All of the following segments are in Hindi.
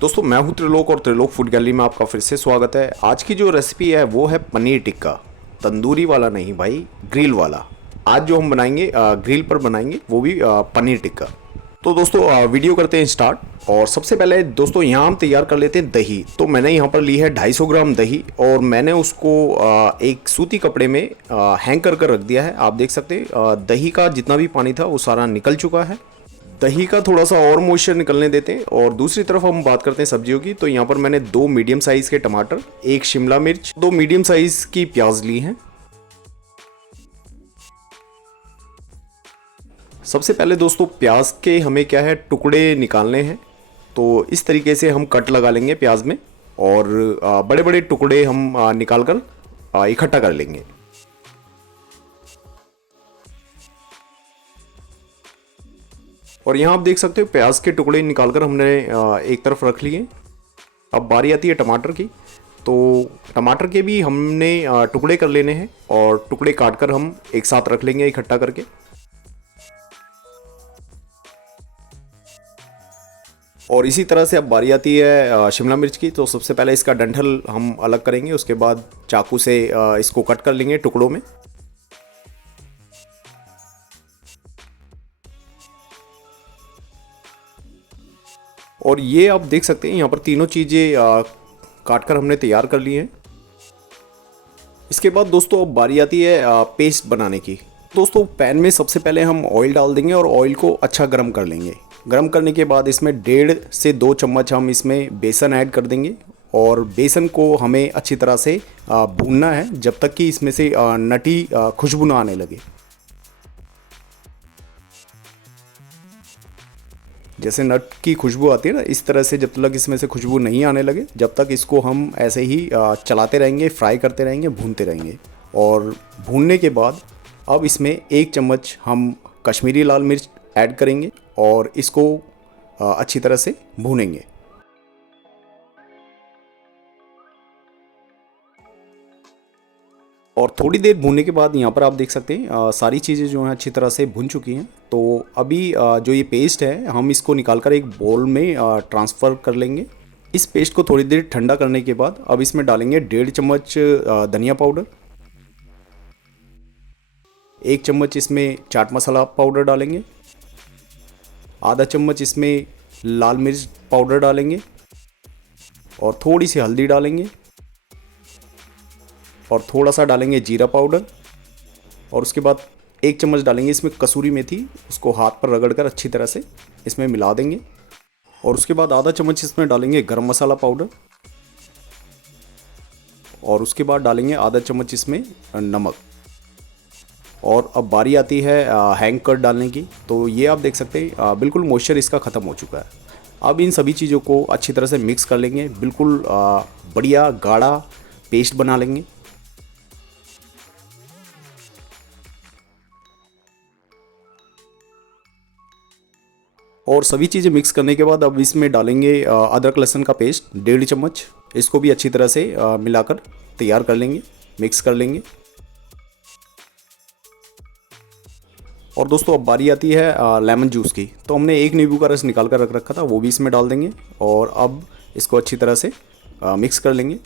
दोस्तों मैं हूं त्रिलोक और त्रिलोक फूड गैलरी में आपका फिर से स्वागत है। आज की जो रेसिपी है वो है पनीर टिक्का। तंदूरी वाला नहीं भाई, ग्रिल वाला। आज जो हम बनाएंगे ग्रिल पर बनाएंगे, वो भी पनीर टिक्का। तो दोस्तों वीडियो करते हैं स्टार्ट। और सबसे पहले दोस्तों यहाँ हम तैयार कर लेते हैं दही। तो मैंने यहाँ पर ली है 250 ग्राम दही और मैंने उसको एक सूती कपड़े में हैंग कर रख दिया है। आप देख सकते हैं दही का जितना भी पानी था वो सारा निकल चुका है। दही का थोड़ा सा और मॉइस्चर निकलने देते हैं। और दूसरी तरफ हम बात करते हैं सब्जियों की। तो यहाँ पर मैंने 2 मीडियम साइज़ के टमाटर, 1 शिमला मिर्च, 2 मीडियम साइज़ की प्याज ली हैं। सबसे पहले दोस्तों प्याज के हमें क्या है टुकड़े निकालने हैं। तो इस तरीके से हम कट लगा लेंगे प्याज में और बड़े बड़े टुकड़े हम निकाल कर इकट्ठा कर लेंगे। और यहाँ आप देख सकते हो प्याज के टुकड़े निकालकर हमने एक तरफ रख लिए। अब बारी आती है टमाटर की। तो टमाटर के भी हमने टुकड़े कर लेने हैं और टुकड़े काटकर हम एक साथ रख लेंगे इकट्ठा करके। और इसी तरह से अब बारी आती है शिमला मिर्च की। तो सबसे पहले इसका डंठल हम अलग करेंगे, उसके बाद चाकू से इसको कट कर लेंगे टुकड़ों में। और ये आप देख सकते हैं यहाँ पर तीनों चीज़ें काटकर हमने तैयार कर ली हैं। इसके बाद दोस्तों अब बारी आती है पेस्ट बनाने की। दोस्तों पैन में सबसे पहले हम ऑयल डाल देंगे और ऑयल को अच्छा गर्म कर लेंगे। गर्म करने के बाद इसमें 1.5 से 2 चम्मच हम इसमें बेसन ऐड कर देंगे। और बेसन को हमें अच्छी तरह से भूनना है जब तक कि इसमें से नटी खुशबू ना आने लगे। जैसे नट की खुशबू आती है ना, इस तरह से जब तक इसमें से खुशबू नहीं आने लगे जब तक इसको हम ऐसे ही चलाते रहेंगे, फ्राई करते रहेंगे, भूनते रहेंगे। और भूनने के बाद अब इसमें 1 चम्मच हम कश्मीरी लाल मिर्च ऐड करेंगे और इसको अच्छी तरह से भूनेंगे। और थोड़ी देर भूनने के बाद यहाँ पर आप देख सकते हैं सारी चीज़ें जो हैं अच्छी तरह से भुन चुकी हैं। तो अभी जो ये पेस्ट है हम इसको निकालकर एक बोल में ट्रांसफ़र कर लेंगे। इस पेस्ट को थोड़ी देर ठंडा करने के बाद अब इसमें डालेंगे 1.5 चम्मच धनिया पाउडर, 1 चम्मच इसमें चाट मसाला पाउडर डालेंगे, आधा चम्मच इसमें लाल मिर्च पाउडर डालेंगे और थोड़ी सी हल्दी डालेंगे और थोड़ा सा डालेंगे जीरा पाउडर। और उसके बाद 1 चम्मच डालेंगे इसमें कसूरी मेथी, उसको हाथ पर रगड़कर अच्छी तरह से इसमें मिला देंगे। और उसके बाद आधा चम्मच इसमें डालेंगे गरम मसाला पाउडर और उसके बाद डालेंगे आधा चम्मच इसमें नमक। और अब बारी आती है हैंग कर डालने की। तो ये आप देख सकते हैं बिल्कुल मॉइस्चर इसका ख़त्म हो चुका है। अब इन सभी चीज़ों को अच्छी तरह से मिक्स कर लेंगे, बिल्कुल बढ़िया गाढ़ा पेस्ट बना लेंगे। और सभी चीज़ें मिक्स करने के बाद अब इसमें डालेंगे अदरक लहसुन का पेस्ट 1.5 चम्मच। इसको भी अच्छी तरह से मिलाकर तैयार कर लेंगे, मिक्स कर लेंगे। और दोस्तों अब बारी आती है लेमन जूस की। तो हमने 1 नींबू का रस निकाल कर रख रखा था, वो भी इसमें डाल देंगे और अब इसको अच्छी तरह से मिक्स कर लेंगे।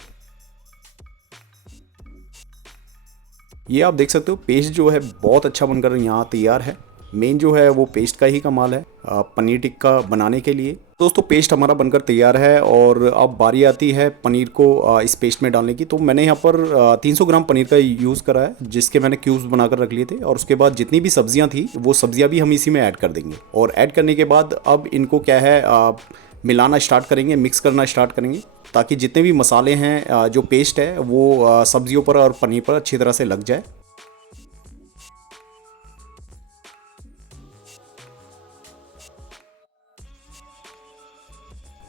ये आप देख सकते हो पेस्ट जो है बहुत अच्छा बनकर यहाँ तैयार है। मेन जो है वो पेस्ट का ही कमाल है पनीर टिक्का बनाने के लिए। दोस्तों पेस्ट हमारा बनकर तैयार है और अब बारी आती है पनीर को इस पेस्ट में डालने की। तो मैंने यहाँ पर 300 ग्राम पनीर का यूज़ करा है, जिसके मैंने क्यूब्स बनाकर रख लिए थे। और उसके बाद जितनी भी सब्जियाँ थी वो सब्जियाँ भी हम इसी में ऐड कर देंगे। और ऐड करने के बाद अब इनको क्या है मिलाना स्टार्ट करेंगे, मिक्स करना स्टार्ट करेंगे, ताकि जितने भी मसाले हैं जो पेस्ट है वो सब्जियों पर और पनीर पर अच्छी तरह से लग जाए।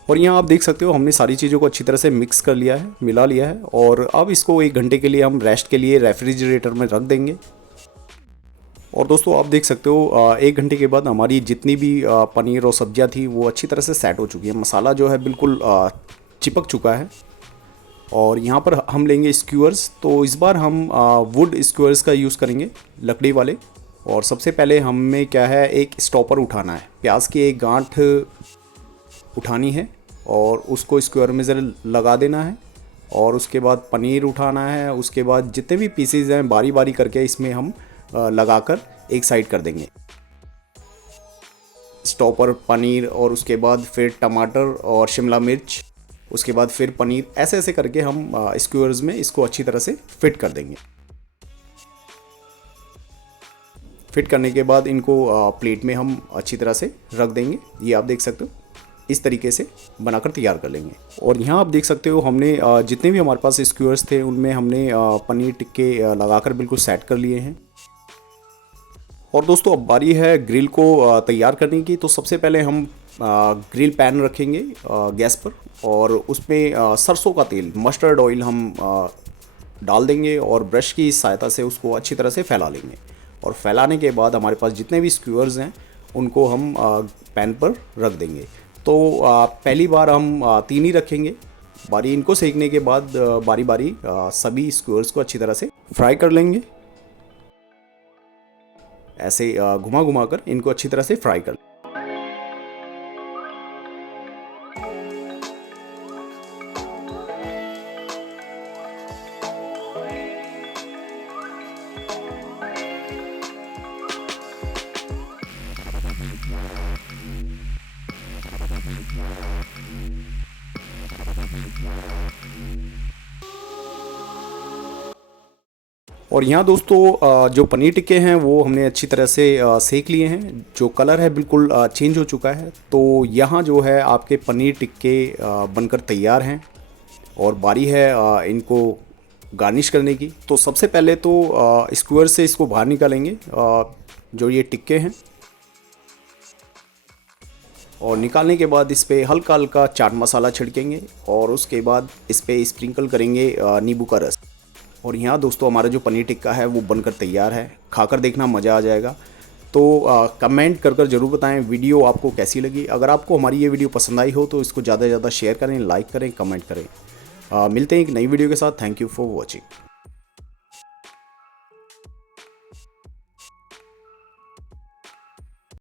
और यहाँ आप देख सकते हो हमने सारी चीज़ों को अच्छी तरह से मिक्स कर लिया है, मिला लिया है। और अब इसको 1 घंटे के लिए हम रेस्ट के लिए रेफ्रिजरेटर में रख देंगे। और दोस्तों आप देख सकते हो 1 घंटे के बाद हमारी जितनी भी पनीर और सब्जियाँ थी वो अच्छी तरह से सेट हो चुकी है। मसाला जो है बिल्कुल चिपक चुका है। और यहाँ पर हम लेंगे स्क्यूअर्स। तो इस बार हम वुड स्क्यूअर्स का यूज़ करेंगे, लकड़ी वाले। और सबसे पहले हमें क्या है एक स्टॉपर उठाना है, प्याज की एक गांठ उठानी है और उसको स्क्वायर मेज़र लगा देना है। और उसके बाद पनीर उठाना है। उसके बाद जितने भी पीसेज हैं बारी बारी करके इसमें हम लगाकर एक साइड कर देंगे। स्टॉपर पनीर और उसके बाद फिर टमाटर और शिमला मिर्च, उसके बाद फिर पनीर, ऐसे ऐसे करके हम स्क्वायर्स में इसको अच्छी तरह से फिट कर देंगे। फिट करने के बाद इनको प्लेट में हम अच्छी तरह से रख देंगे। ये आप देख सकते हो, इस तरीके से बनाकर तैयार कर लेंगे। और यहाँ आप देख सकते हो हमने जितने भी हमारे पास स्क्वायर्स थे उनमें हमने पनीर टिक्के लगाकर बिल्कुल सेट कर लिए हैं। और दोस्तों अब बारी है ग्रिल को तैयार करने की। तो सबसे पहले हम ग्रिल पैन रखेंगे गैस पर और उसमें सरसों का तेल, मस्टर्ड ऑयल हम डाल देंगे और ब्रश की सहायता से उसको अच्छी तरह से फैला लेंगे। और फैलाने के बाद हमारे पास जितने भी स्क्वायर्स हैं उनको हम पैन पर रख देंगे। तो पहली बार हम 3 ही रखेंगे। बारी इनको सेकने के बाद बारी बारी सभी स्क्वायर्स को अच्छी तरह से फ्राई कर लेंगे। ऐसे घुमा घुमा कर इनको अच्छी तरह से फ्राई कर। और यहाँ दोस्तों जो पनीर टिक्के हैं वो हमने अच्छी तरह से सेक लिए हैं। जो कलर है बिल्कुल चेंज हो चुका है। तो यहाँ जो है आपके पनीर टिक्के बनकर तैयार हैं और बारी है इनको गार्निश करने की। तो सबसे पहले तो स्क्वायर से इसको बाहर निकालेंगे जो ये टिक्के हैं। और निकालने के बाद इस पर हल्का हल्का चाट मसाला छिड़केंगे और उसके बाद इस पर स्प्रिंकल करेंगे नींबू का रस। और यहाँ दोस्तों हमारा जो पनीर टिक्का है वो बनकर तैयार है। खाकर देखना, मज़ा आ जाएगा। तो कमेंट कर ज़रूर बताएं वीडियो आपको कैसी लगी। अगर आपको हमारी ये वीडियो पसंद आई हो तो इसको ज़्यादा से ज़्यादा शेयर करें, लाइक करें, कमेंट करें। मिलते हैं एक नई वीडियो के साथ। Thank you for watching.